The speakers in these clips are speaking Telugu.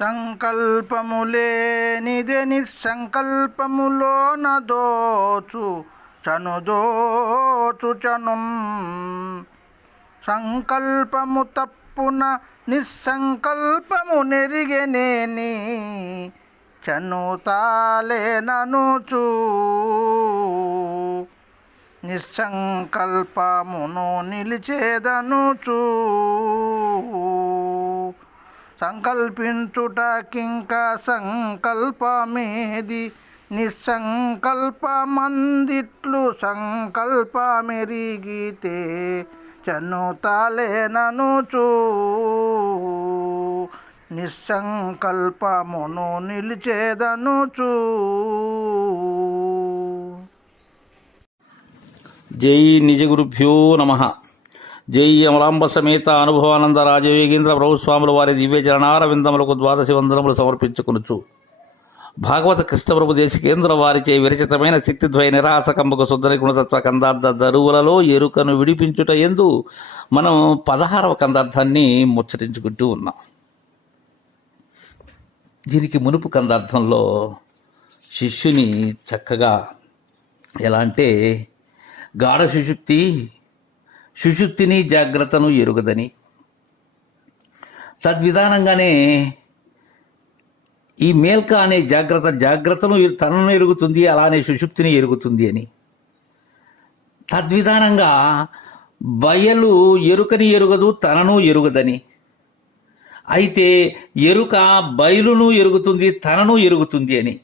సంకల్పములేనిదే నిస్సంకల్పములోన దోచు చనుదోచు చనుం. సంకల్పము తప్పున నిస్సంకల్పము నెరిగెనేని చను తాలేననుచు నిస్సంకల్పమును నిలిచేదనుచూ సంకల్పించుటకింక సంకల్పమేది? నిస్సంకల్పమందిట్లు సంకల్పమెరిగితే చనుతాలేననుచు నిస్సంకల్పమును నిలిచేదనుచు జై నిజగురుభ్యో నమ. జై అమలాంబ సమేత అనుభవానంద రాజయోగేంద్ర ప్రభుస్వాముల వారి దివ్య చరణారవిందములకు ద్వాదశి వందనములు సమర్పించుకునుచు. భాగవత కృష్ణప్రభు దేశికేంద్ర వారిచే విరచితమైన శక్తిద్వయ నిరాసకంబకు శుద్ధని గుణతత్వ కందార్థ దరువులలో ఎరుకను విడిపించుట ఎందు మనం పదహారవ కందార్థాన్ని ముచ్చటించుకుంటూ ఉన్నాం. దీనికి మునుపు కందార్థంలో శిష్యుని చక్కగా ఎలా అంటే గాఢ సుషుప్తి సుషుప్తిని జాగ్రత్తను ఎరుగదని. తద్విధానంగానే ఈ మేల్క అనే జాగ్రత్త జాగ్రత్తను తనను ఎరుగుతుంది అలానే సుషుప్తిని ఎరుగుతుంది అని. తద్విధానంగా బయలు ఎరుకని ఎరుగదు తనను ఎరుగదని. అయితే ఎరుక బయలును ఎరుగుతుంది తనను ఎరుగుతుంది అని.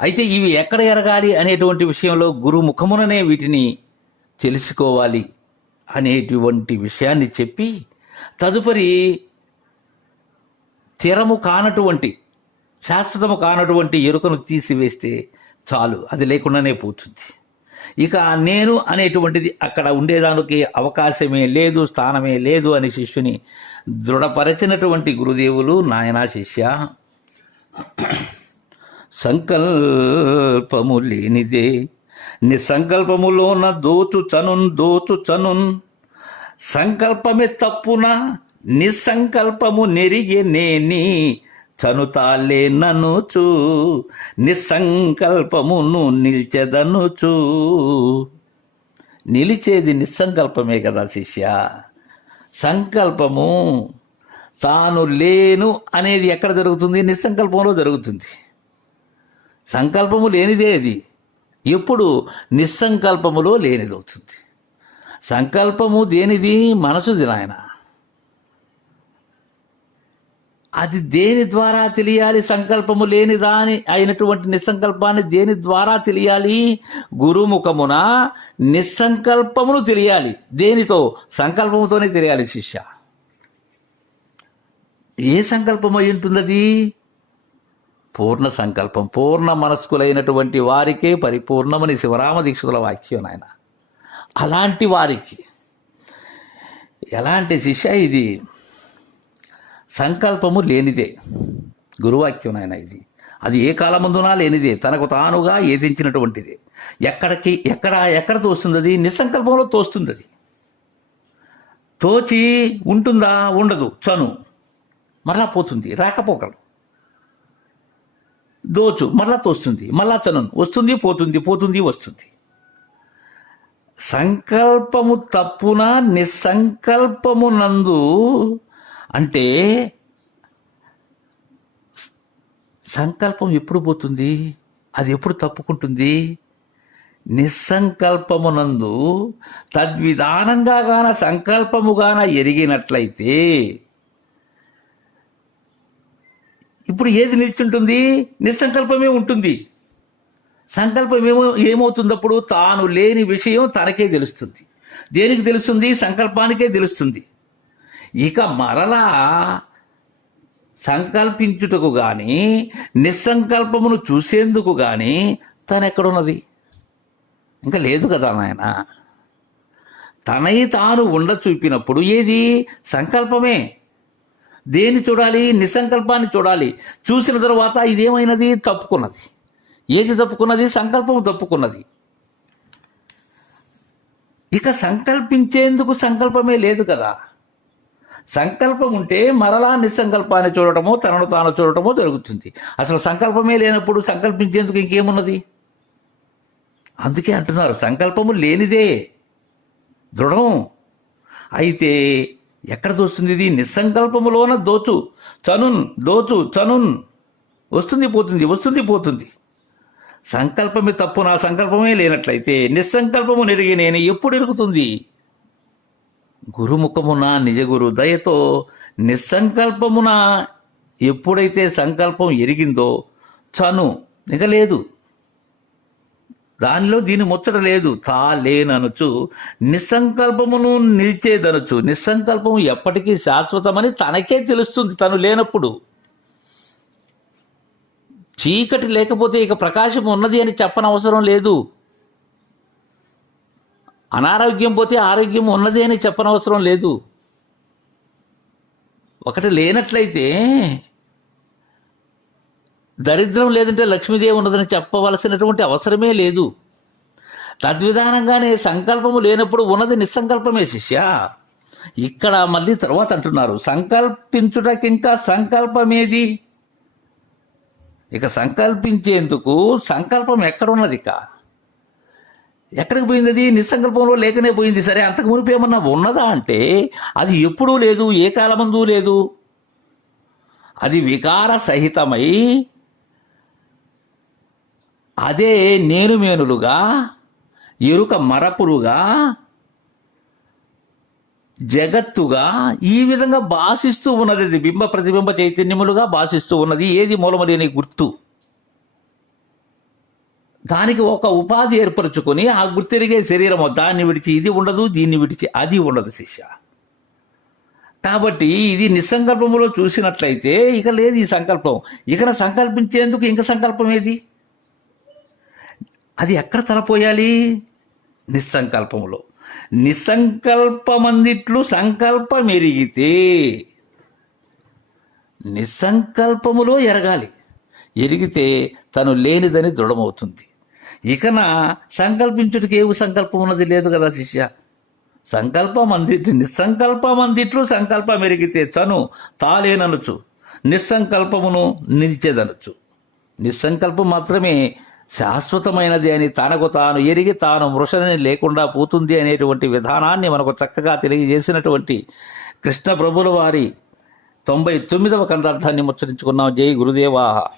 అయితే ఇవి ఎక్కడ ఎరగాలి అనేటువంటి విషయంలో గురు ముఖముననే వీటిని తెలుసుకోవాలి. అనేటువంటి విషయాన్ని చెప్పి తదుపరి స్థిరము కానటువంటి శాశ్వతము కానటువంటి ఎరుకను తీసివేస్తే చాలు అది లేకుండానే పోతుంది. ఇక నేను అనేటువంటిది అక్కడ ఉండేదానికి అవకాశమే లేదు స్థానమే లేదు అని శిష్యుని దృఢపరచినటువంటి గురుదేవులు నాయనా శిష్య. సంకల్పము లేనిదే నిసంకల్పములోన దోచు చనున్ దోచు చనున్. సంకల్పమే తప్పున? నిస్సంకల్పము నెరిగే నేని. చనుతాలే ననుచు నిస్సంకల్పమును నిలిచెదనుచు. నిలిచేది నిస్సంకల్పమే కదా శిష్య. సంకల్పము తాను లేను అనేది ఎక్కడ జరుగుతుంది? నిస్సంకల్పంలో జరుగుతుంది. సంకల్పము లేనిదే అది. ఎప్పుడు నిస్సంకల్పములో లేనిదవుతుంది. సంకల్పము దేనిది? మనసుది నాయన. అది దేని ద్వారా తెలియాలి? సంకల్పము లేనిదా అని అయినటువంటి నిస్సంకల్పాన్ని దేని ద్వారా తెలియాలి? గురుముఖమున నిస్సంకల్పమును తెలియాలి. దేనితో? సంకల్పముతోనే తెలియాలి శిష్య. ఏ సంకల్పం అయి ఉంటున్నది పూర్ణ సంకల్పం పూర్ణ మనస్కులైనటువంటి వారికే పరిపూర్ణమని శివరామ దీక్షితుల వాక్యం నాయన. అలాంటి వారికి ఎలాంటి శిష్య ఇది? సంకల్పము లేనిదే. గురువాక్యం ఆయన ఇది. అది ఏ కాలమందునా లేనిదే. తనకు తానుగా ఏదించినటువంటిది. ఎక్కడికి ఎక్కడ ఎక్కడ తోస్తుంది అది నిస్సంకల్పంలో తోస్తుంది అది తోచి ఉంటుందా? ఉండదు. చను. మరలా పోతుంది. రాకపోకలు. దోచు మళ్ళా తోస్తుంది మళ్ళా తనను. వస్తుంది పోతుంది పోతుంది వస్తుంది. సంకల్పము తప్పున నిస్సంకల్పము నందు అంటే సంకల్పం ఎప్పుడు పోతుంది? అది ఎప్పుడు తప్పుకుంటుంది? నిస్సంకల్పమునందు తద్విధానంగా గాన సంకల్పముగాన ఎరిగినట్లయితే ఇప్పుడు ఏది నిల్చుంటుంది? నిస్సంకల్పమే ఉంటుంది. సంకల్పం ఏమో ఏమవుతున్నప్పుడు తాను లేని విషయం తనకే తెలుస్తుంది. దేనికి తెలుస్తుంది? సంకల్పానికే తెలుస్తుంది. ఇక మరలా సంకల్పించుటకు కానీ నిస్సంకల్పమును చూసేందుకు కానీ తను ఎక్కడున్నది ఇంకా లేదు కదా నాయన. తనై తాను ఉండ చూపినప్పుడు ఏది? సంకల్పమే. దేన్ని చూడాలి? నిస్సంకల్పాన్ని చూడాలి. చూసిన తర్వాత ఇదేమైనది? తప్పుకున్నది. ఏది తప్పుకున్నది? సంకల్పం తప్పుకున్నది. ఇక సంకల్పించేందుకు సంకల్పమే లేదు కదా. సంకల్పం ఉంటే మరలా నిస్సంకల్పాన్ని చూడటమో తనను తాను చూడటమో జరుగుతుంది. అసలు సంకల్పమే లేనప్పుడు సంకల్పించేందుకు ఇంకేమున్నది? అందుకే అంటున్నారు సంకల్పము లేనిదే దృఢం. అయితే ఎక్కడ దోస్తుంది ఇది? నిస్సంకల్పములోన దోచు. చనున్ దోచు చనున్. వస్తుంది పోతుంది వస్తుంది పోతుంది. సంకల్పమే తప్పు నా సంకల్పమే లేనట్లయితే నిస్సంకల్పము నెరిగి నేను ఎప్పుడు ఎరుగుతుంది? గురుముఖమున నిజగురు దయతో నిస్సంకల్పమున ఎప్పుడైతే సంకల్పం ఎరిగిందో చను ఇక లేదు. దానిలో దీని ముచ్చట లేదు. తా లేననుచు నిస్సంకల్పమును నిలిచేదనొచ్చు నిస్సంకల్పము ఎప్పటికీ శాశ్వతమని తనకే తెలుస్తుంది తను లేనప్పుడు. చీకటి లేకపోతే ఇక ప్రకాశం ఉన్నది అని చెప్పనవసరం లేదు. అనారోగ్యం పోతే ఆరోగ్యం ఉన్నది అని చెప్పనవసరం లేదు. ఒకటి లేనట్లయితే దరిద్రం లేదంటే లక్ష్మీదేవి ఉన్నదని చెప్పవలసినటువంటి అవసరమే లేదు. తద్విధానంగానే సంకల్పము లేనప్పుడు ఉన్నది నిస్సంకల్పమే శిష్య. ఇక్కడ మళ్ళీ తర్వాత అంటున్నారు సంకల్పించుటకింకా సంకల్పమేది? ఇక సంకల్పించేందుకు సంకల్పం ఎక్కడున్నది ఇక ఎక్కడికి పోయింది అది నిస్సంకల్పంలో లేకనే పోయింది. సరే అంతకు మునిపు ఏమన్నా ఉన్నదా అంటే అది ఎప్పుడూ లేదు ఏ కాలమందు లేదు. అది వికార సహితమై అదే నేను మేనులుగా ఎరుక మరపురుగా జగత్తుగా ఈ విధంగా భాషిస్తూ ఉన్నది. అది బింబ ప్రతిబింబ చైతన్యములుగా భాషిస్తూ ఉన్నది. ఏది మూలమలేని గుర్తు. దానికి ఒక ఉపాధి ఏర్పరచుకొని ఆ గుర్తెరిగే శరీరము దాన్ని విడిచి ఇది ఉండదు దీన్ని విడిచి అది ఉండదు శిష్య. కాబట్టి ఇది నిస్సంకల్పములో చూసినట్లయితే ఇక లేదు ఈ సంకల్పం. ఇక సంకల్పించేందుకు ఇంక సంకల్పం ఏది? అది ఎక్కడ తలపోయాలి? నిస్సంకల్పములో. నిస్సంకల్పమందిట్లు సంకల్పం ఎరిగితే నిస్సంకల్పములో ఎరగాలి. ఎరిగితే తను లేనిదని దృఢమవుతుంది. ఇకన సంకల్పించుటకి ఏవు సంకల్పం ఉన్నది లేదు కదా శిష్య. సంకల్పం అందిట్లు నిస్సంకల్పం అందిట్లు సంకల్పం ఎరిగితే తను తాలేననుచు నిస్సంకల్పమును నిలిచేదనొచ్చు నిస్సంకల్పం మాత్రమే శాశ్వతమైనది అని తనకు తాను ఎరిగి తాను మృషని లేకుండా పోతుంది అనేటువంటి విధానాన్ని మనకు చక్కగా తెలియజేసినటువంటి కృష్ణ ప్రభుల వారి తొంభై తొమ్మిదవ కందార్థాన్ని ముచ్చరించుకున్నాం. జై గురుదేవా.